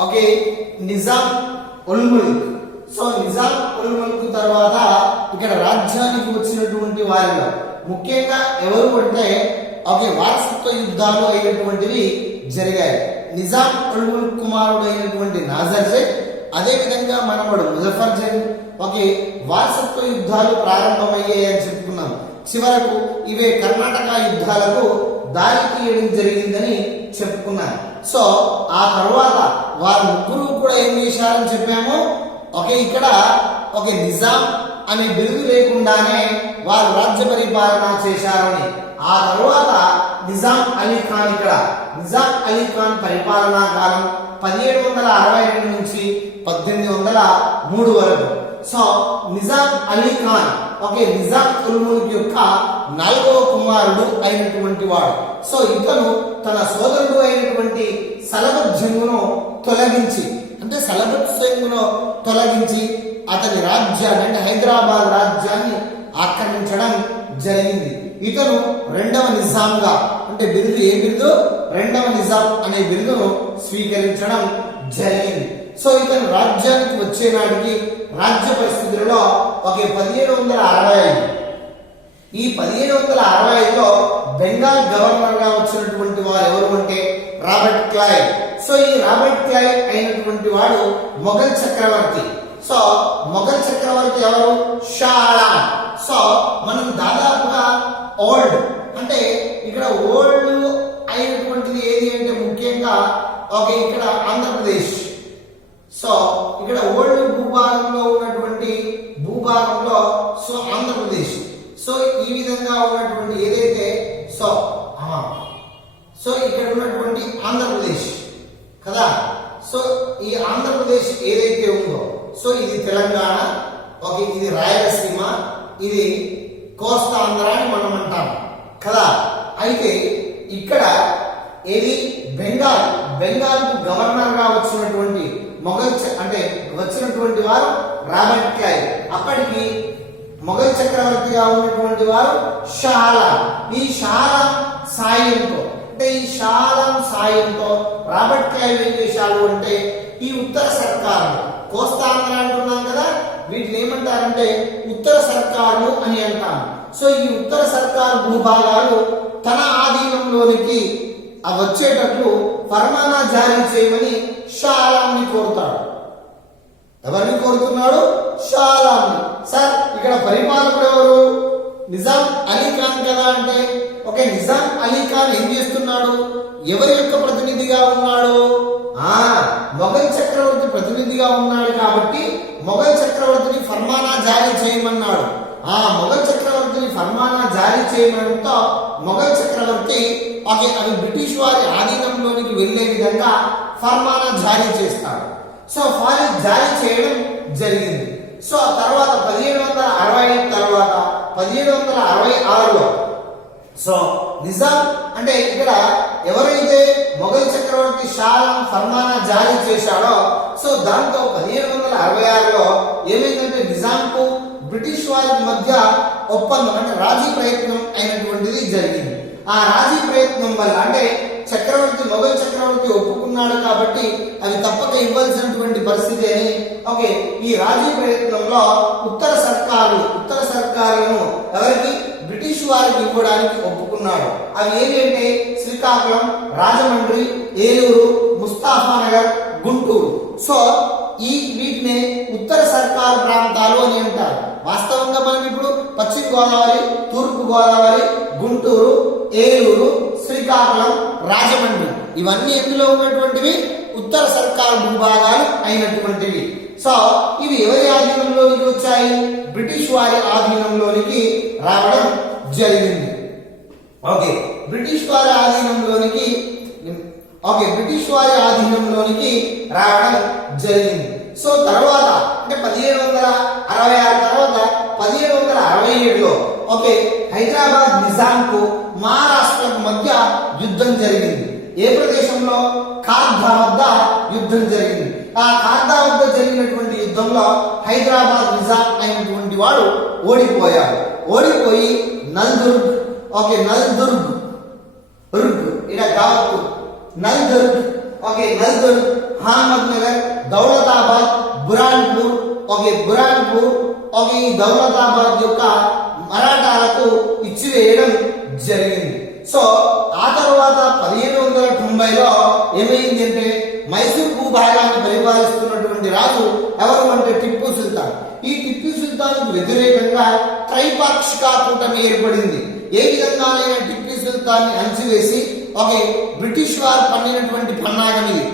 Okay Nizam ul Mulk. So Nizam ul Mulk తర్వాత ఇక్కడ రాజ్యానికి వచ్చినటువంటి వారిలో ముఖ్యంగా ఎవరు అంటే ఓకే వారసత్వ యుద్ధాలు అయినటువంటివి జరిగాయి. నిజాం ఉల్ ముల్క్ కుమారుడు అయినటువంటి నాజర్ జంగ్, అదే విధంగా మనవడు ముజఫర్ జంగ్ ఓకే వారసత్వ యుద్ధాలు ప్రారంభమయ్యాయి అని చెప్పుకున్నాం. చివరకు ఇవే కర్ణాటక యుద్ధాలకు దారి తీయడం జరిగిందని చెప్పుకున్నాను. సో ఆ తర్వాత వారు ముగ్గురు కూడా ఏం చేశారని చెప్పాము. ఓకే ఇక్కడ ఓకే నిజాం అనే బిరుదు లేకుండానే వారు రాజ్య పరిపాలన చేశారని. ఆ తర్వాత నిజాం అలీ ఖాన్, ఇక్కడ నిజాం అలీ ఖాన్ పరిపాలనా కాలం 1762 నుంచి 1803 వరకు. సో నిజాం అలీ ఖాన్ ఓకే నిజాం ఉల్ ముల్క్ యొక్క 4వ కుమారుడు అయినటువంటి వాడు. సో ఇతను తన సోదరుడు అయినటువంటి సలబత్ జంగును తొలగించి అతని రాజ్యాన్ని అంటే హైదరాబాద్ రాజ్యాన్ని ఆక్రమించడం జరిగింది. ఇతను 2వ నిజాంగా అంటే బిరుదు ఏ బిరుదు 2వ నిజాం అనే బిరుదును స్వీకరించడం జరిగింది. సో ఇతను రాజ్యానికి వచ్చే నాటికి రాజ్య పరిస్థితులలో ఒకే 1765 ఈ 1765లో బెంగాల్ గవర్నర్ గా వచ్చినటువంటి వారు ఎవరు అంటే రాబర్ట్ క్లైవ్. సో ఈ రాబర్ట్ క్లైవ్ అయినటువంటి వాడు మొఘల్ చక్రవర్తి. సో మొఘల్ చక్రవర్తి ఎవరు? షా ఆలం. సో మనం దాదాపుగా ఓల్డ్ అంటే ఇక్కడ ఓల్డ్ అయినటువంటిది ఏది అంటే ముఖ్యంగా ఓకే ఇక్కడ ఆంధ్రప్రదేశ్. సో ఇక్కడ ఓల్డ్ భూభాగంలో ఉన్నటువంటి భూభాగంలో సో ఆంధ్రప్రదేశ్. సో ఈ విధంగా ఉన్నటువంటి ఏదైతే సో ఇక్కడ ఉన్నటువంటి ఆంధ్రప్రదేశ్ కదా. సో ఈ ఆంధ్రప్రదేశ్ ఏదైతే ఉందో సో ఇది తెలంగాణ ఓకే ఇది రాయలసీమ ఇది కోస్తాంధ్ర అని మనం అంటాం కదా. అయితే ఇక్కడ ఏది బెంగాల్కు గవర్నర్ గా వచ్చినటువంటి వచ్చినటువంటి వారు రాబర్ట్ క్లైవ్. అప్పటికి మొఘల్ చక్రవర్తిగా ఉన్నటువంటి వారు షా ఆలం. ఈ షా ఆలం సాయంతో రాబర్ట్ క్లైవ్ ఏం చేశాడు అంటే ఈ ఉత్తర సర్కారు కోస్తాంధ్ర అంటున్నాం కదా, వీటిని ఏమంటారంటే ఉత్తర సర్కారు అని అంటాం. సో ఈ ఉత్తర సర్కారు భూభాగాలు తన ఆధీనంలోనికి వచ్చేటట్లు ఫర్మానా జారీ చేయమని షా ఆలంని కోరుతాడు. ఎవరిని కోరుతున్నాడు? షా ఆలంని. సార్ ఇక్కడ పరిపాలకుడు ఎవరు? నిజాం అలీ ఖాన్ కదా అంటే ఓకే నిజాం అలీ ఖాన్ ఏం చేస్తున్నాడు? ఎవరి యొక్క ప్రతినిధిగా ఉన్నాడు? మొఘల్ చక్రవర్తి ప్రతినిధిగా ఉన్నాడు కాబట్టి మొఘల్ చక్రవర్తిని ఫర్మానా జారీ చేయమన్నాడు. ఆ మొఘల్ చక్రవర్తిని ఫర్మానా జారీ చేయడంతో మొఘల్ చక్రవర్తి అవి బ్రిటిష్ వారి ఆధీనంలోనికి వెళ్లే విధంగా ఫర్మానా జారీ చేస్తాడు. సో జారీ చేయడం జరిగింది. సో తర్వాత 1765 తర్వాత 1766లో సో నిజాం అంటే ఇక్కడ ఎవరైతే మొఘల్ చక్రవర్తి షా ఆలం ఫర్మానా జారీ చేశాడో సో దాంతో 1766లో ఏమైందంటే నిజాంకు బ్రిటిష్ వారి మధ్య ఒప్పందం అంటే రాజీ ప్రయత్నం అయినటువంటిది జరిగింది. ఆ రాజీ ప్రయత్నం వల్ల అంటే మొఘల్ చక్రవర్తి ఒప్పుకున్నాడు కాబట్టి అవి తప్పక ఇవ్వాల్సినటువంటి పరిస్థితి అని ఓకే ఈ రాజీ ప్రయత్నంలో ఉత్తర సర్కారులను ఎవరికి? బ్రిటిష్ వారికి ఇవ్వడానికి ఒప్పుకున్నాడు. అవి ఏవి అంటే శ్రీకాకుళం, రాజమండ్రి, ఏలూరు, ముస్తాఫానగర్, గుంటూరు. సో వీటిని ఉత్తర సర్కారు ప్రాంతాలు అని అంటారు. వాస్తవంగా మనం ఇప్పుడు పశ్చిమ గోదావరి, తూర్పు గోదావరి, గుంటూరు, ఏలూరు, శ్రీకాకుళం, రాజమండ్రి ఇవన్నీ ఎందులో ఉన్నటువంటివి? ఉత్తర సర్కారు భూభాగాలు అయినటువంటివి. సో ఇవి ఎవరి ఆధీనంలోనికి వచ్చాయి? బ్రిటిష్ వారి ఆధీనంలోనికి రావడం జరిగింది. ఓకే బ్రిటిష్ వారి ఆధీనంలోనికి రావడం జరిగింది. సో తర్వాత అంటే 1766 తర్వాత 1767లో ఓకే హైదరాబాద్ నిజాంకు మహారాష్ట్రకు మధ్య యుద్ధం జరిగింది. ఏ ప్రదేశంలో? ఖార్దా వద్ద యుద్ధం జరిగింది. ఆ ఖార్దా వద్ద జరిగినటువంటి యుద్ధంలో హైదరాబాద్ నిజాం అయినటువంటి వాడు ఓడిపోయి Naldurg okay Nalgonda, Ahmednagar, Daulatabad, Burhanpur, okay Burhanpur, okay ఈ దౌలతాబాద్ యొక్క మరాఠాలకు ఇచ్చివేయడం జరిగింది. సో ఆ తర్వాత 1790లో ఏమైంది అంటే మైసూర్ భూభాగాన్ని పరిపాలిస్తున్నటువంటి రాజు ఎవరు అంటే టిప్పు సుల్తాన్. ఈ టిప్పు సుల్తాన్ వ్యతిరేకంగా త్రైపాక్షిక కూటమి ఏర్పడింది. ఏ విధంగానైనా టిప్పు సుల్తాన్ అణచివేసి ఓకే బ్రిటిష్ వారు పన్నినటువంటి పన్నాగం ఇది.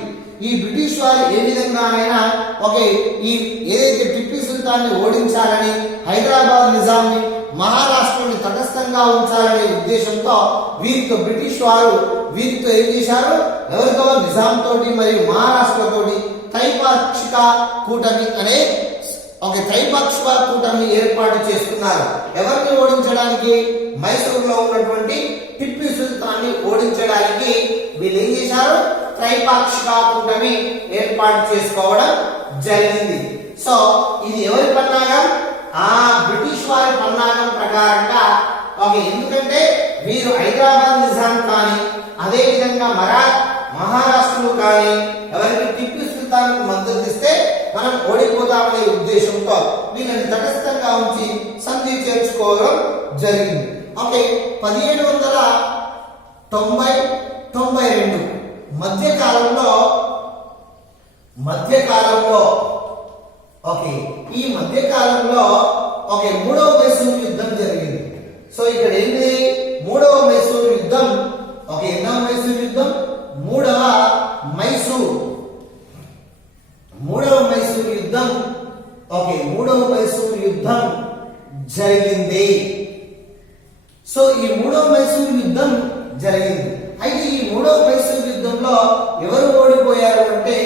ఈ బ్రిటిష్ వారు ఏ విధంగానైనా ఓకే ఈ ఏదైతే టిప్పు సుల్తాన్ ని ఓడించాలని హైదరాబాద్ నిజాంని మహారాష్ట్రని తటస్థంగా ఉంచాలనే ఉద్దేశంతో వీరితో బ్రిటిష్ వారు వీరితో ఏం చేశారు, ఎవరితో నిజాం తోటి మరియు మహారాష్ట్ర తోటి త్రైపాక్షిక కూటమి అనే ఒక త్రైపాక్షిక కూటమి ఏర్పాటు చేస్తున్నారు. ఎవరిని ఓడించడానికి? మైసూరులో ఉన్నటువంటి టిప్పు సుల్తాన్ ని ఓడించడానికి వీళ్ళు ఏం చేశారు, త్రైపాక్షిక కూటమి ఏర్పాటు చేసుకోవడం జరిగింది. సో ఇది ఎవరి పన్నాగం? ఆ బ్రిటిష్ వారి పన్నాగం ప్రకారంగా ఓకే ఎందుకంటే వీరు హైదరాబాద్ నిజాం కానీ అదే విధంగా మహారాష్ట్రలో కానీ ఎవరికి టిప్పు సుల్తాన్ కు మద్దతు ఇస్తే మనం ఓడిపోతామనే ఉద్దేశంతో వీళ్ళని తటస్థంగా ఉంచి సంధి చేర్చుకోవడం జరిగింది. ఓకే 1790-92 మధ్యకాలంలో ఓకే ఈ మధ్యకాలంలో ఓకే మూడవ మైసూరు యుద్ధం జరిగింది. సో ఇక్కడ ఏంటి మూడవ మైసూరు యుద్ధం? ఓకే ఎన్నవ మైసూరు యుద్ధం? మూడవ మైసూరు యుద్ధం ఓకే మూడవ మైసూరు యుద్ధం జరిగింది. సో ఈ మూడవ మైసూరు యుద్ధం జరిగింది. అయితే ఈ మూడవ మైసూరు యుద్ధంలో ఎవరు ఓడిపోయారు అంటే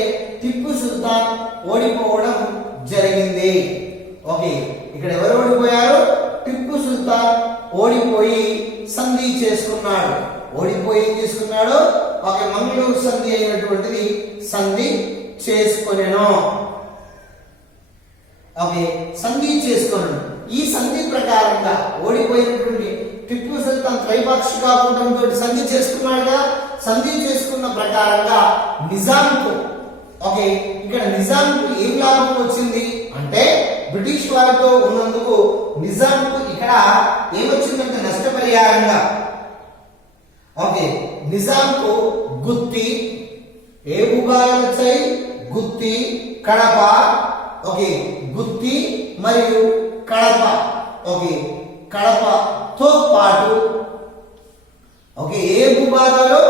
టిప్పు సుల్తాన్ ఓడిపోవడం జరిగింది. ఓకే ఇక్కడ ఎవరు ఓడిపోయారు? టిప్పు సుల్తాన్ ఓడిపోయి సంధి చేసుకున్నాడు. ఓడిపోయి ఏం చేసుకున్నాడు? ఒక మంగళూరు సంధి అయినటువంటిది సంధి చేసుకొనెను. ఓకే సంధి చేసుకున్నాడు. ఈ సంధి ప్రకారంగా ఓడిపోయినటువంటి టిప్పు సుల్తాన్ త్రైపాక్షిక కూటమితో సంధి చేసుకున్నాడు కదా. సంధి చేసుకున్న ప్రకారంగా నిజాంకు ఓకే ఇక్కడ నిజాంకు ఏం లాభం వచ్చింది అంటే బ్రిటిష్ వారితో ఉన్నందుకు నిజాంకు ఇక్కడ ఏమొచ్చిందంటే నష్టపరిహారంగా ఓకే నిజాంకు గుత్తి ఏ భూభాగాలు వచ్చాయి? గుత్తి, కడప ఓకే గుత్తి మరియు కడప ఓకే కడపతో పాటు ఓకే ఏ భూభాగాలు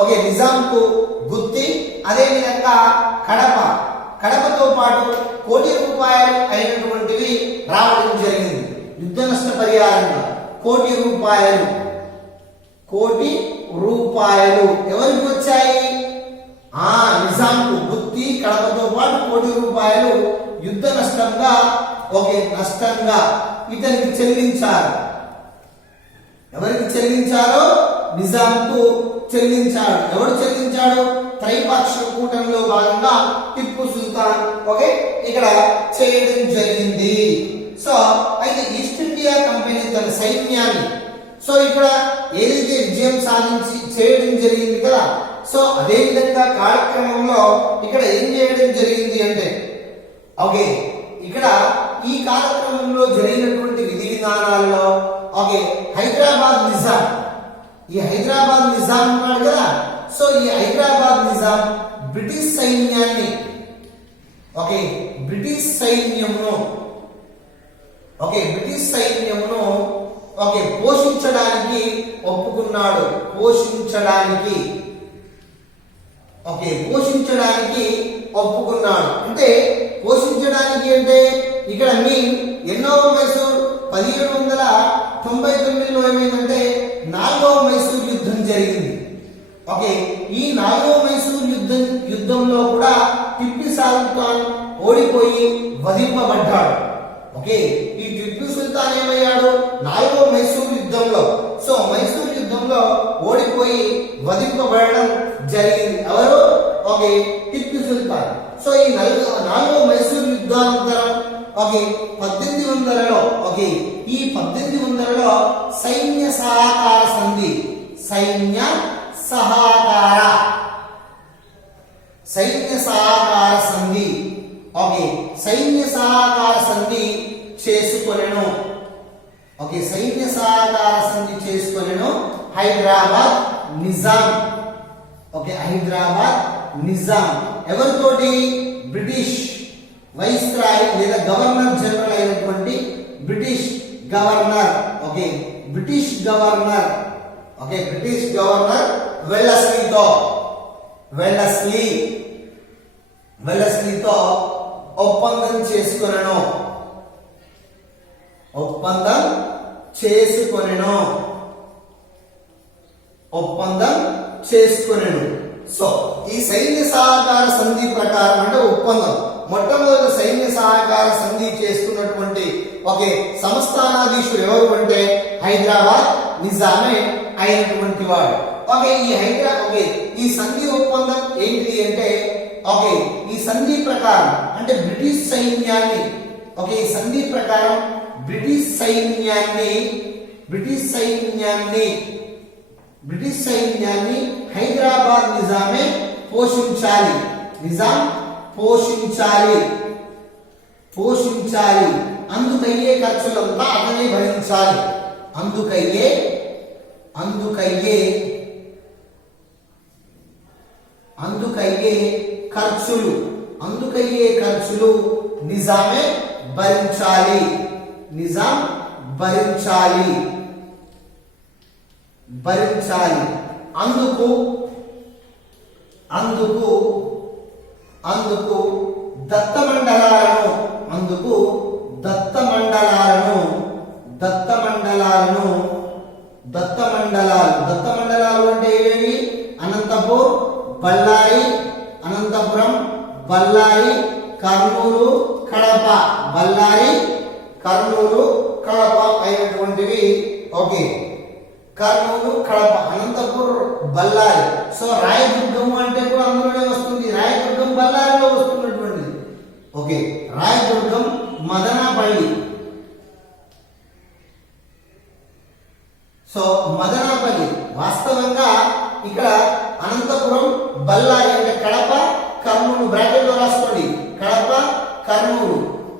ఓకే నిజాంకు గుత్తి అదే విధంగా కడపతో పాటు ₹1,00,00,000 అయినటువంటివి రావడం జరిగింది. యుద్ధ నష్ట పరిహారంగా ₹1,00,00,000 ఎవరికి వచ్చాయి? నిజాంకు గుత్తి కడపతో పాటు ₹1,00,00,000 యుద్ధ నష్టంగా ఓకే నష్టంగా ఇతనికి చెల్లించారు. ఎవరికి చెల్లించారో నిజాంకు చెల్లించాడు. ఎవరు చెల్లించాడు? త్రైపాక్షిక కూటమిలో భాగంగా టిప్పు సుల్తాన్ ఓకే ఇక్కడ చేయడం జరిగింది. సో అయితే ఈస్ట్ ఇండియా కంపెనీ తన సైన్యాన్ని సో ఇక్కడ ఏదైతే విజయం సాధించి చేయడం జరిగింది కదా. సో అదే విధంగా కార్యక్రమంలో ఇక్కడ ఏం చేయడం జరిగింది అంటే ఓకే ఇక్కడ ఈ కార్యక్రమంలో జరిగినటువంటి విధి విధానాల్లో ఓకే హైదరాబాద్ నిజాం ఉన్నాడు కదా. సో ఈ హైదరాబాద్ నిజాం బ్రిటిష్ సైన్యాన్ని ఓకే బ్రిటిష్ సైన్యమును ఓకే పోషించడానికి ఒప్పుకున్నాడు. పోషించడానికి ఒప్పుకున్నాడు అంటే పోషించడానికి అంటే ఇక్కడ మీ ఎన్నో మైసూర్ 1799లో ఏమైందంటే 4వ మైసూర్ యుద్ధం జరిగింది. ఓకే ఈ 4వ మైసూర్ యుద్ధంలో కూడా టిప్పు సుల్తాన్ ఓడిపోయి వధింపబడ్డాడు. ఓకే ఈ టిప్పు సుల్తాన్ ఏమయ్యాడు? 4వ మైసూర్ యుద్ధంలో సో మైసూర్ యుద్ధంలో ఓడిపోయి వధింపబడడం జరిగింది. ఎవరు? ఓకే టిప్పు సుల్తాన్. సో ఈ 4వ మైసూర్ యుద్ధానంతరం ఓకే 1800లో ఓకే ఈ 1800లో సైన్య సహకార సైన్య సహకార సంధి. ఓకే, సైన్య సహకార సంధి చేసుకొనెను. ఓకే, సైన్య సహకార సంధి చేసుకొనెను హైదరాబాద్ నిజాం. ఓకే, హైదరాబాద్ నిజాం ఎవరితోటి? బ్రిటిష్ వైస్రాయ్ లేదా గవర్నర్ జనరల్ అయినటువంటి British governor. Okay, British governor. Okay, British governor వెల్లస్లీతో ఒప్పందం చేసుకొనెను. సో ఈ సైన్య సహకార సంధి ప్రకారం అంటే ఒప్పందం, మొట్టమొదటి సైన్య సహకార సంధి చేసుకున్నటువంటి ఒకే సంస్థానాధీశుడు ఎవరు అంటే హైదరాబాద్ నిజామే అయినటువంటి వాడు. ఓకే, ఈ సంధి ఒప్పందం ఏంటి అంటే ఈ సంధి ప్రకారం అంటే బ్రిటిష్ సైన్యాన్ని ఈ సంధి ప్రకారం బ్రిటిష్ సైన్యాన్ని హైదరాబాద్ నిజామే పోషించాలి. అందుకయ్యే ఖర్చులంతా అతనే భరించాలి. అందుకయ్యే ఖర్చులు నిజామే భరించాలి. అందుకు దత్త మండలాలు అంటే ఏవేవి? అనంతపురం, బళ్ళారి, కర్నూలు, కడప అయినటువంటివి. ఓకే, కర్నూలు, కడప, అనంతపురం, బళ్ళారి. సో రాయదుర్గం అంటే కూడా అందులోనే వస్తుంది. రాయదుర్గం బళ్ళారిలో వస్తున్నటువంటిది. ఓకే, రాయదుర్గం, మదనపల్లి. సో మదనపల్లి వాస్తవంగా ఇక్కడ అనంతపురం, బళ్ళారి అంటే కడప, కర్నూలు బ్రాకెట్ లో రాసుకోండి. కడప, కర్నూలు.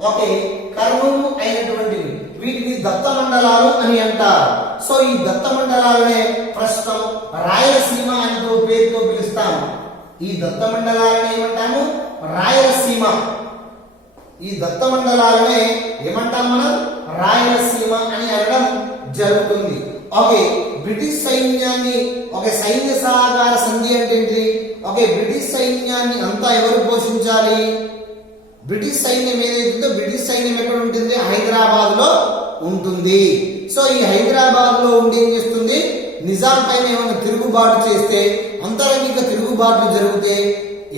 ఓకే, కర్నూలు అయినటువంటివి వీటిని దత్త మండలాలు అని అంటారు. సో ఈ దత్త మండలాలనే ప్రస్తుతం రాయలసీమ అనే పేరుతో పిలుస్తాము. ఈ దత్త మండలాలనే ఏమంటాము? రాయలసీమ. ఈ దత్త మండలాలనే ఏమంటాం మనం? రాయలసీమ అని అనడం జరుగుతుంది. ఓకే, బ్రిటిష్ సైన్యాన్ని సైన్య సహకార సంధి అంటే ఏంటి? బ్రిటిష్ సైన్యాన్ని అంతా ఎవరు పోషించాలి? బ్రిటిష్ సైన్యం ఏదైతుందో బ్రిటిష్ సైన్యం ఎక్కడ ఉంటుంది? హైదరాబాద్ లో ఉంటుంది. సో ఈ హైదరాబాద్ లో ఉండి ఏం చేస్తుంది? నిజాం పైన ఏమైనా తిరుగుబాటు చేస్తే, అంతరంగిక తిరుగుబాట్లు జరిగితే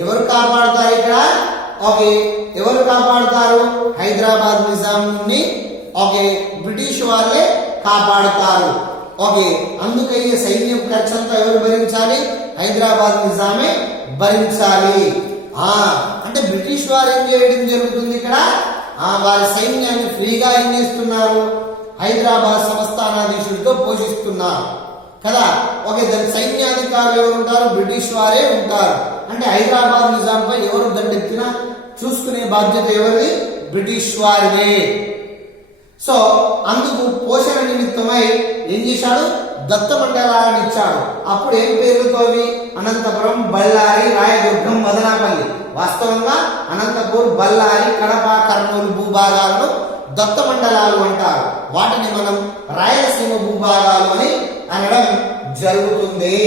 ఎవరు కాపాడతారు ఇక్కడ? ఎవరు కాపాడతారు? హైదరాబాద్ నిజాంని బ్రిటిష్ వాళ్ళే కాపాడతారు. అందుకయ్యే సైన్యం ఖర్చంతా ఎవరు భరించాలి? హైదరాబాద్ నిజామే భరించాలి. అంటే బ్రిటిష్ వారు ఏం చేయడం జరుగుతుంది ఇక్కడ? వారి సైన్యాన్ని ఫ్రీగా ఏం చేస్తున్నారు? హైదరాబాద్ సంస్థానాధీశుడితో పోషిస్తున్నారు కదా. దాని సైన్యాధికారులు ఎవరు ఉంటారు? బ్రిటిష్ వారే ఉంటారు. అంటే హైదరాబాద్ నిజాంపై ఎవరు దండెత్తినా చూసుకునే బాధ్యత ఎవరిది? బ్రిటిష్ వారిదే. సో అందుకు పోషణ నిమిత్తమై ఏం చేశాడు? దత్త మండలాలను ఇచ్చాడు. అప్పుడు ఏం పేర్లతో అవి? అనంతపురం, బళ్ళారి, రాయదుర్గం, మదనపల్లి. వాస్తవంగా అనంతపురం, బళ్ళారి, కడప, కర్నూలు భూభాగాలను దత్త మండలాలు అంటారు. వాటిని మనం రాయలసీమ భూభాగాలు అని అనడం జరుగుతుంది.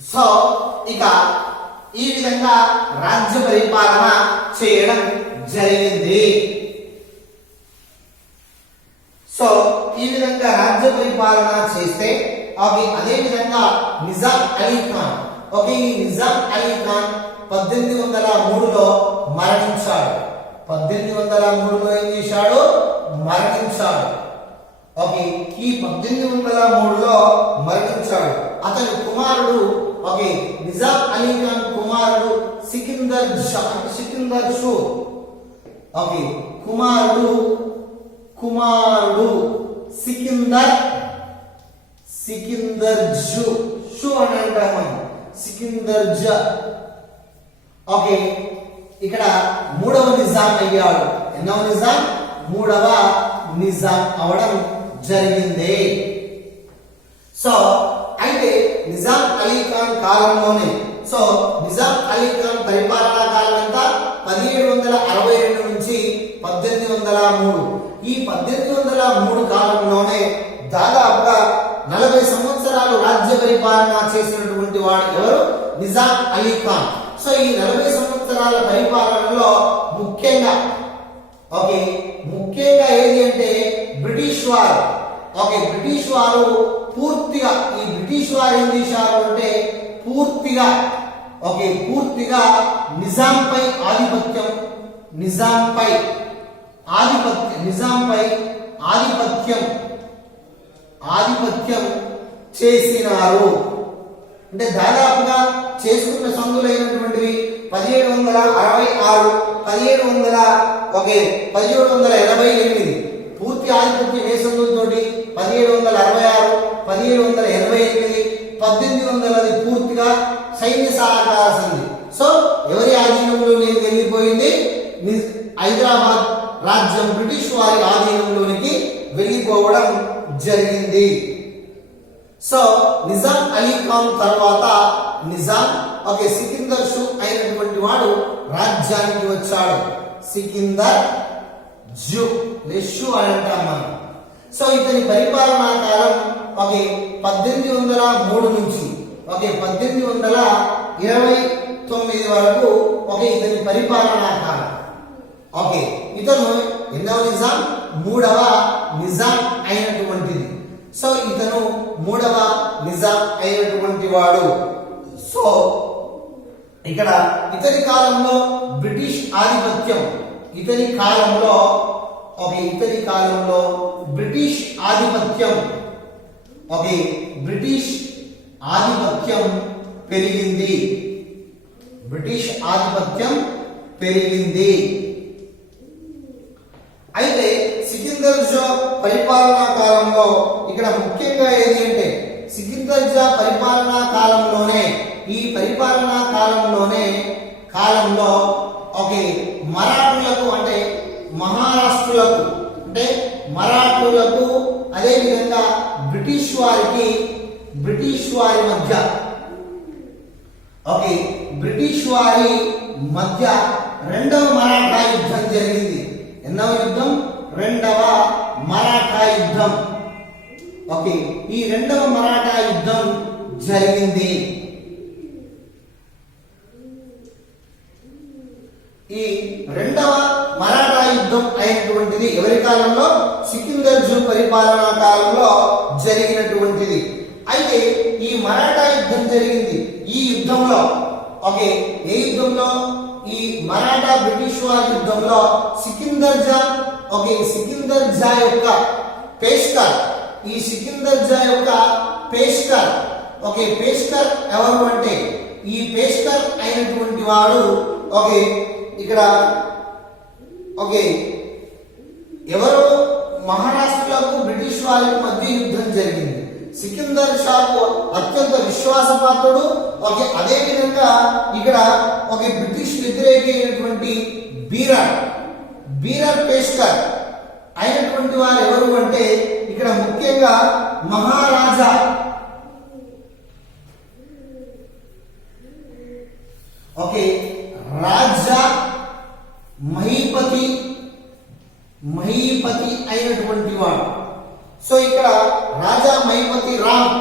సో ఇక ఈ విధంగా రాజ్య పరిపాలన చేయడం జరిగింది. సో ఈ విధంగా రాజ్య పరిపాలన చేస్తే అదే విధంగా నిజాం అలీ ఖాన్ ఈ నిజాం అలీ ఖాన్ 1803లో మరణించాడు. 1803లో ఏం చేశాడు? మరణించాడు. ఈ 1803లో మరణించాడు. అతని కుమారుడు నిజాం అలీ ఖాన్ కుమారుడు సికిందర్ షూ కుమారుడు సికిందర్ సికిందర్ జు షు అని అంటాం మనం సికిందర్ జ. ఓకే, ఇక్కడ మూడవ నిజాం అయ్యాడు. ఎన్నవ నిజాం? మూడవ నిజాం అవడం జరిగింది. సో అయితే నిజాం అలీ ఖాన్ కాలంలోనే, సో నిజాం అలీ ఖాన్ పరిపాలనా కాలం ఎంత? 1762 నుంచి 1803. ఈ 1803 కాలంలోనే దాదాపుగా 40 సంవత్సరాలు రాజ్య పరిపాలన చేసినటువంటి వాడు ఎవరు? నిజాం అలీ ఖాన్. సో ఈ 40 సంవత్సరాల పరిపాలనలో ముఖ్యంగా ఏది అంటే బ్రిటిష్ వారు, బ్రిటిష్ వారు పూర్తిగా, ఈ బ్రిటిష్ వారు ఏం చేశారు అంటే పూర్తిగా నిజాంపై ఆధిపత్యం చేసినారు. అంటే దాదాపుగా చేసుకున్న సందులైనటువంటివి 1766, 1788 పూర్తి ఆధిపత్యం ఏ సందులతోటి? 1766, 1788, 1800 పూర్తిగా సైన్య సహకార సంధి. సో ఎవరి ఆధీనంలోనికి వెళ్ళిపోయింది? హైదరాబాద్ రాజ్యం బ్రిటిష్ వారి ఆధీనంలోనికి వెళ్ళిపోవడం జరిగింది. సో నిజాం అలీ ఖాన్ తర్వాత నిజాం సికిందర్ షు అయినటువంటి వాడు రాజ్యానికి వచ్చాడు. సికిందర్ జు షు అని అంటాం మనం. సో ఇతని పరిపాలనా కాలం 1803 నుంచి 1829 వరకు ఇతని పరిపాలనా కాలం. ఇతను ఎన్నవ నిజాం? మూడవ నిజాం అయినటువంటిది. సో ఇతను మూడవ నిజాం అయినటువంటి వాడు. సో ఇక్కడ ఇతని కాలంలో బ్రిటిష్ ఆధిపత్యం, ఇతని కాలంలో బ్రిటిష్ ఆధిపత్యం పెరిగింది. అయితే సికిందర్ జా పరిపాలనా కాలంలో ఇక్కడ ముఖ్యంగా ఏది అంటే సికిందర్ జా పరిపాలనా కాలంలోనే, ఈ పరిపాలనా కాలంలో మరాఠులకు అంటే మహారాష్ట్రులకు అంటే మరాఠులకు అదే విధంగా బ్రిటిష్ వారి మధ్య రెండవ మరాఠా యుద్ధం జరిగింది. ఎన్నవ యుద్ధం? రెండవ మరాఠా యుద్ధం. ఈ రెండవ మరాఠా యుద్ధం జరిగింది. ఈ రెండవ మరాఠా యుద్ధం అయినటువంటిది ఎవరి కాలంలో? సికిందర్ జూ పరిపాలనా కాలంలో జరిగినటువంటిది. అయితే ఈ మరాఠా యుద్ధం జరిగింది. ఈ యుద్ధంలో ఏ యుద్ధంలో? ఈ మరాఠా బ్రిటిష్ వారి యుద్ధంలో సికిందర్ జా యొక్క పేష్కర్, ఈ సికిందర్ జా యొక్క పేష్కర్ ఎవరు అంటే ఈ పేష్కర్ అయినటువంటి వాడు ఇక్కడ ఎవరు? మహారాష్ట్రకు బ్రిటిష్ వారికి మధ్య యుద్ధం జరిగింది. సికిందర్ షాకు అత్యంత విశ్వాసపాత్రుడు. అదే విధంగా ఇక్కడ బ్రిటిష్ వ్యతిరేకి అయినటువంటి బీరర్ పేష్కర్ అయినటువంటి వారు ఎవరు అంటే ఇక్కడ ముఖ్యంగా మహారాజా రాజా మహీపతి అయినటువంటి వాడు. సో ఇక్కడ రాజా మహీపతి రామ్.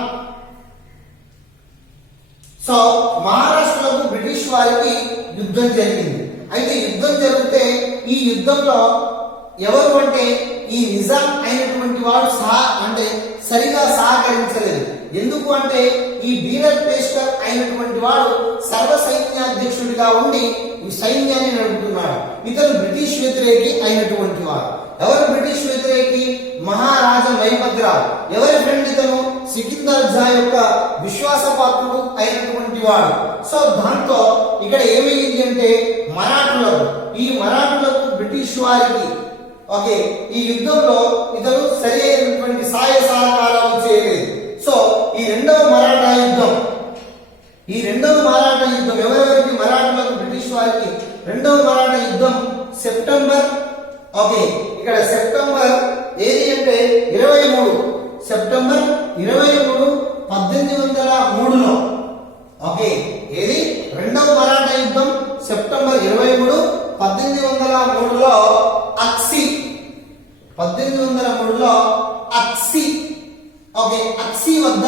సో మహారాష్ట్రలో బ్రిటిష్ వారికి యుద్ధం జరిగింది. అయితే యుద్ధం జరిగితే ఈ యుద్ధంలో ఎవరు అంటే ఈ నిజాం అయినటువంటి వాడు సరిగా సహకరించలేదు. ఎందుకు అంటే ఈ బీరర్ పేష్కర్ అయినటువంటి వాడు సర్వ సైన్యాధ్యక్షుడిగా ఉండి ఈ సైన్యాన్ని నడుపుతున్నాడు. ఇతను బ్రిటిష్ వ్యతిరేకి అయినటువంటి వాడు. ఎవరు బ్రిటిష్ వ్యతిరేకి? మహారాజా మహిపతిరావు. ఎవరి ఫ్రెండ్ ఇతను? సికిందర్ జా యొక్క విశ్వాసపాత్రుడు అయినటువంటి వాడు. సో దాంతో ఇక్కడ ఏమైంది అంటే మరాఠులకు బ్రిటిష్ వారికి ఈ యుద్ధంలో ఇతను సరి అయినటువంటి సహాయ సహకారాలు చేయలేదు. సో సో ఈ రెండవ మరాఠా యుద్ధం ఎవరెవరికి మరాఠాలకు బ్రిటిష్ వారికి రెండవ మరాఠా యుద్ధం సెప్టెంబర్ ఓకే ఇక్కడ సెప్టెంబర్ ఏది అంటే 23 సెప్టెంబర్ 23 1803లో ఓకే ఏది రెండవ మరాఠా యుద్ధం సెప్టెంబర్ 23 1803లో అక్సి 1803లో అక్సి ఓకే అక్సి వద్ద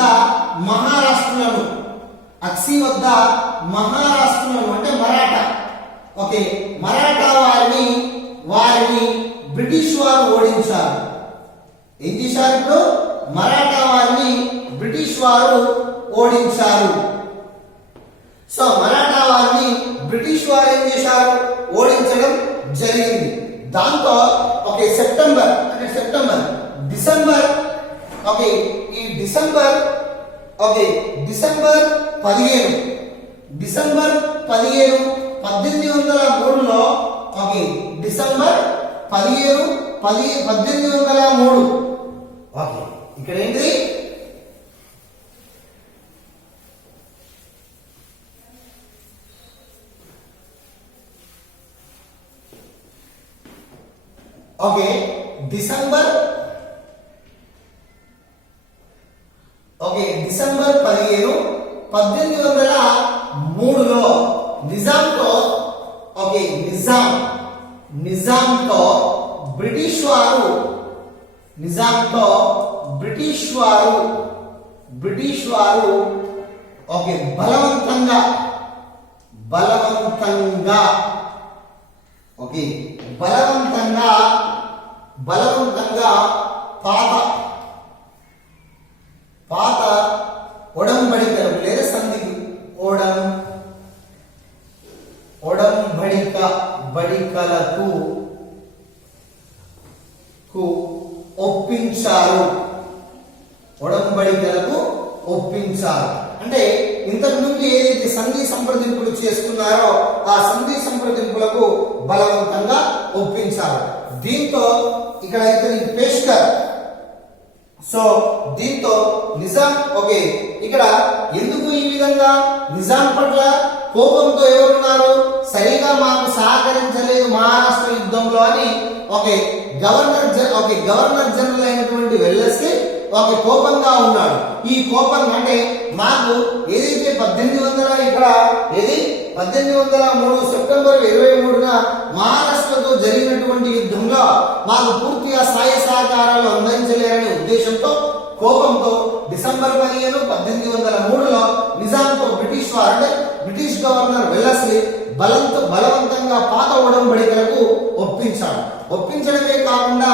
మహారాష్ట్రలను అంటే మరాఠా ఓకే మరాఠా వారిని బ్రిటిష్ వారు ఓడించారు. ఏం చేశారు ఇప్పుడు మరాఠా వారిని బ్రిటిష్ వారు ఓడించారు. సో మరాఠా వారిని బ్రిటిష్ వారు ఏం చేశారు ఓడించడం జరిగింది. దాంతో ఓకే డిసెంబర్ ఓకే ఈ డిసెంబర్ 15 1803లో ఓకే డిసెంబర్ 15 1803 ఓకే ఇక్కడ ఏంటి ఓకే డిసెంబర్ 15 1803లో నిజాంతో బ్రిటిష్ వారు ఓకే బలవంతంగా ఓకే బలవంతంగా పాత ఒడంబడికలు లేదా సంధికి బడికలకు ఒప్పించారు. అంటే ఇంతకు ముందు ఏదైతే సంధి సంప్రదింపులు చేసుకున్నారో ఆ సంధి సంప్రదింపులకు బలవంతంగా ఒప్పించారు. దీంతో ఇక్కడ ఇతని పేష్కర్ సో దీంతో నిజాం ఓకే ఇక్కడ ఎందుకు ఈ విధంగా నిజాం పట్ల కోపంతో ఎవరున్నారు సరిగా మాకు సహకరించలేదు మహారాష్ట్ర యుద్ధంలో అని ఓకే గవర్నర్ జనరల్ అయినటువంటి వెల్లెస్లీ ఓకే కోపంగా ఉన్నాడు. ఈ కోపం అంటే మాకు ఏదైతే 1803 సెప్టెంబర్ 23న మహారాష్ట్రతో జరిగినటువంటి యుద్ధంలో మాకు పూర్తిగా సాయ సహకారాలు అందించలేరనే ఉద్దేశంతో కోపంతో డిసెంబర్ 15 1803లో నిజాంతో బ్రిటిష్ గవర్నర్ వెల్లెస్లీ బలవంతంగా పాత ఒడంబడికలకు ఒప్పించడమే కాకుండా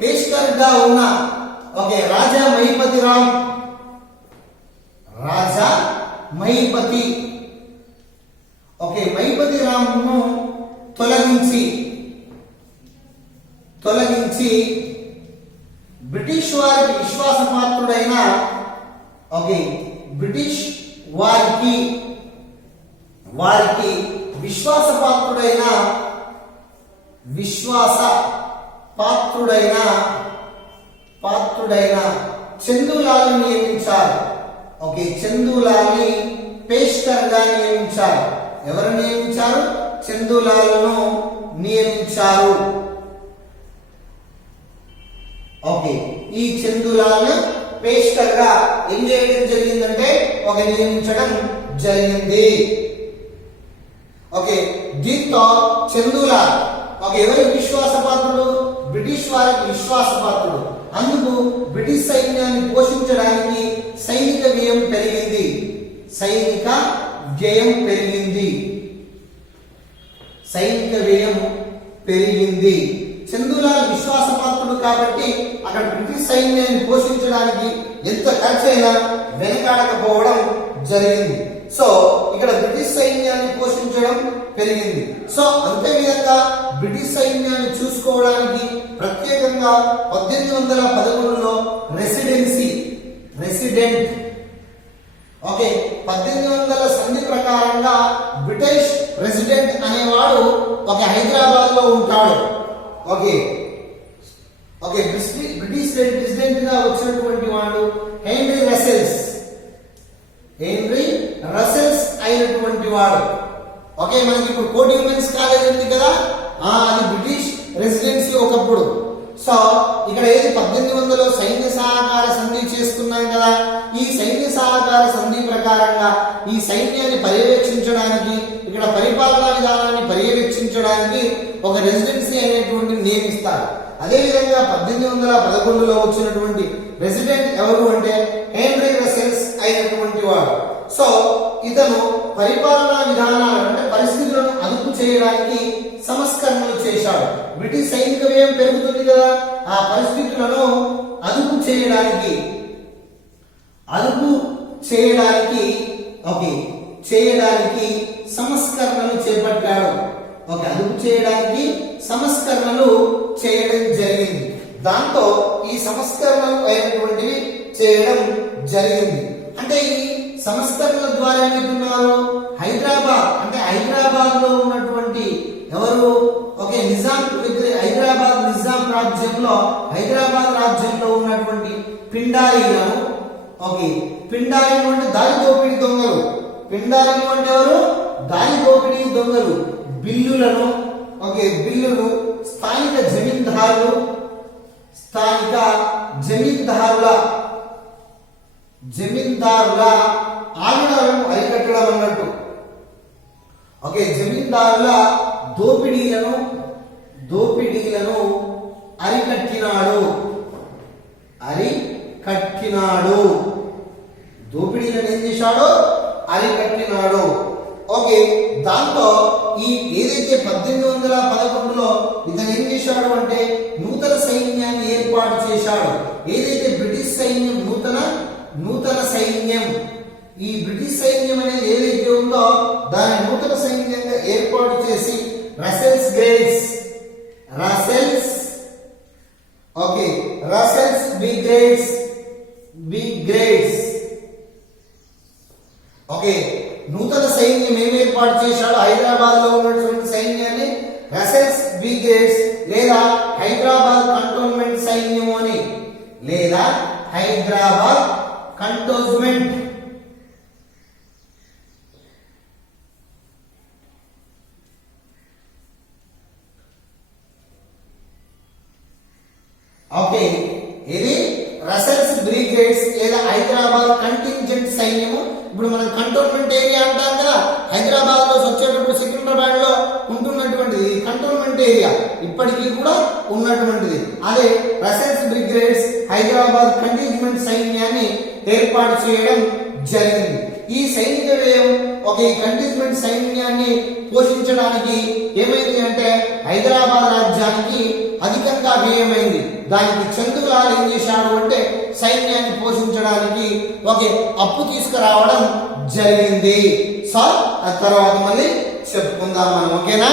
పేష్కర్ గా ఉన్న రాజా మహిపతి రామ్ను తొలగించి బ్రిటిష్ వారికి విశ్వాసపాత్రుడైన చందూలాల్ నియమించారు. చందూలాల్ని పేష్కర్ గా నియమించారు. ఎవరు నియమించారు? చందూలాల్ను నియమించారు. ఈ చందూలాల్ పేష్కర్ గా ఏం చేయడం జరిగిందంటే నియమించడం జరిగింది. దీంతో చందూలాల్ ఎవరికి విశ్వాసపాత్రుడు? బ్రిటిష్ వారికి విశ్వాసపాత్రుడు. అందుకు బ్రిటిష్ సైన్యాన్ని పోషించడానికి సైనిక వ్యయం పెరిగింది. చందూలాల్ విశ్వాసపాత్రుడు కాబట్టి అక్కడ బ్రిటిష్ సైన్యాన్ని పోషించడానికి ఎంత ఖర్చైనా వెనకాడకపోవడం జరిగింది. సో ఇక్కడ బ్రిటిష్ సైన్యాన్ని పోషించడం పెరిగింది. సో అంతే విధంగా బ్రిటిష్ సైన్యాన్ని చూసుకోవడానికి ప్రత్యేకంగా 1811లో రెసిడెంట్ 1800 సంధి ప్రకారంగా బ్రిటిష్ రెసిడెంట్ అనేవాడు హైదరాబాద్ లో ఉంటాడు. ఓకే బ్రిటిష్ ప్రెసిడెంట్ గా వచ్చినటువంటి వాడు హెన్రీ రసెల్స్ అయినటువంటి వాడు. ఓకే, మనకి ఇప్పుడు కోటి ఉమెన్స్ కాలేజ్ ఉంది కదా, అది బ్రిటిష్ రెసిడెన్సీ ఒకప్పుడు. సో ఇక్కడ ఏది 1800లో సైన్య సహకార సంధి చేసుకున్నాం కదా, ఈ సైన్య సహకార సంధి ప్రకారంగా ఈ సైన్యాన్ని పర్యవేక్షించడానికి, ఇక్కడ పరిపాలనా విధానాన్ని పర్యవేక్షించడానికి ఒక రెసిడెన్సీ అనేటువంటి నియమిస్తారు. అదే విధంగా 1811లో వచ్చినటువంటి ప్రెసిడెంట్ ఎవరు అంటే హెన్రీ రసెల్స్ అయినటువంటి వాడు. సో ఇతను పరిపాలనా విధానాలు అంటే పరిస్థితులను అదుపు చేయడానికి సంస్కరణలు చేశాడు. బ్రిటిష్ సైనిక వ్యయం పెరుగుతుంది కదా, ఆ పరిస్థితులను అదుపు చేయడానికి సంస్కరణలు చేపట్టాడు. అదుపు చేయడానికి సంస్కరణలు చేయడం జరిగింది. దాంతో ఈ సంస్కరణలు అయినటువంటివి చేయడం జరిగింది. అంటే ఈ సంస్కరణల ద్వారా ఏమవుతున్నారు, హైదరాబాద్ లో ఉన్నటువంటి ఎవరు హైదరాబాద్ నిజాం రాజ్యంలో ఉన్నటువంటి పిండారీలను అంటే దారి దోపిడీ దొంగలు, పిండారీలు అంటే ఎవరు, దారి దోపిడీ దొంగలు, బిల్లులు స్థానిక జమీందారుల ఆగడాలను అరికట్టడం అన్నట్టు. జమీందారుల దోపిడీలను అరికట్టినాడు. దోపిడీలను ఏం చేశాడు, అరికట్టినాడు. దాంతో ఈ ఏదైతే 1811లో ఇతను ఏం చేశాడు అంటే నూతన సైన్యాన్ని ఏర్పాటు చేశాడు. ఏదైతే బ్రిటిష్ సైన్యం నూతన సైన్యం, ఈ బ్రిటిష్ సైన్యం అనేది ఏదైతే ఉందో దాన్ని నూతన సైన్యంగా ఏర్పాటు చేసి రసెల్స్ బ్రిగేడ్స్ నూతన సైన్యం ఏమి ఏర్పాటు చేశాడు, హైదరాబాద్ లో ఉన్నటువంటి సైన్యాన్ని రసెల్స్ బ్రిగేడ్స్ లేదా హైదరాబాద్ కంటోన్మెంట్ సైన్యం అని, లేదా హైదరాబాద్ కంటోన్మెంట్ ఇది రసెల్స్ బ్రిగేడ్స్ లేదా హైదరాబాద్ కంటింజెంట్ సైన్యము. ఇప్పుడు మనం కంటోన్మెంట్ ఏరియా అంటాం కదా, హైదరాబాద్ లో వచ్చేటప్పుడు సికింద్రాబాద్ లో ఉంటున్నటువంటిది కంటోన్మెంట్ ఏరియా ఇప్పటికీ కూడా ఉన్నటువంటిది. అదే రసెల్స్ బ్రిగేడ్స్ హైదరాబాద్ కంటింజెంట్ సైన్యాన్ని ఏర్పాటు చేయడం జరిగింది. ఈ సైనిక వ్యయం ఈ కంటింజెంట్ సైన్యాన్ని పోషించడానికి ఏమైంది అంటే హైదరాబాద్ రాజ్యానికి అధికంగా వ్యయమైంది. దానికి చందులాల్ ఏం చేశాడు అంటే సైన్యాన్ని పోషించడానికి అప్పు తీసుకురావడం జరిగింది. సో ఆ తర్వాత మళ్ళీ చెప్పుకుందాం మనం. ఓకేనా?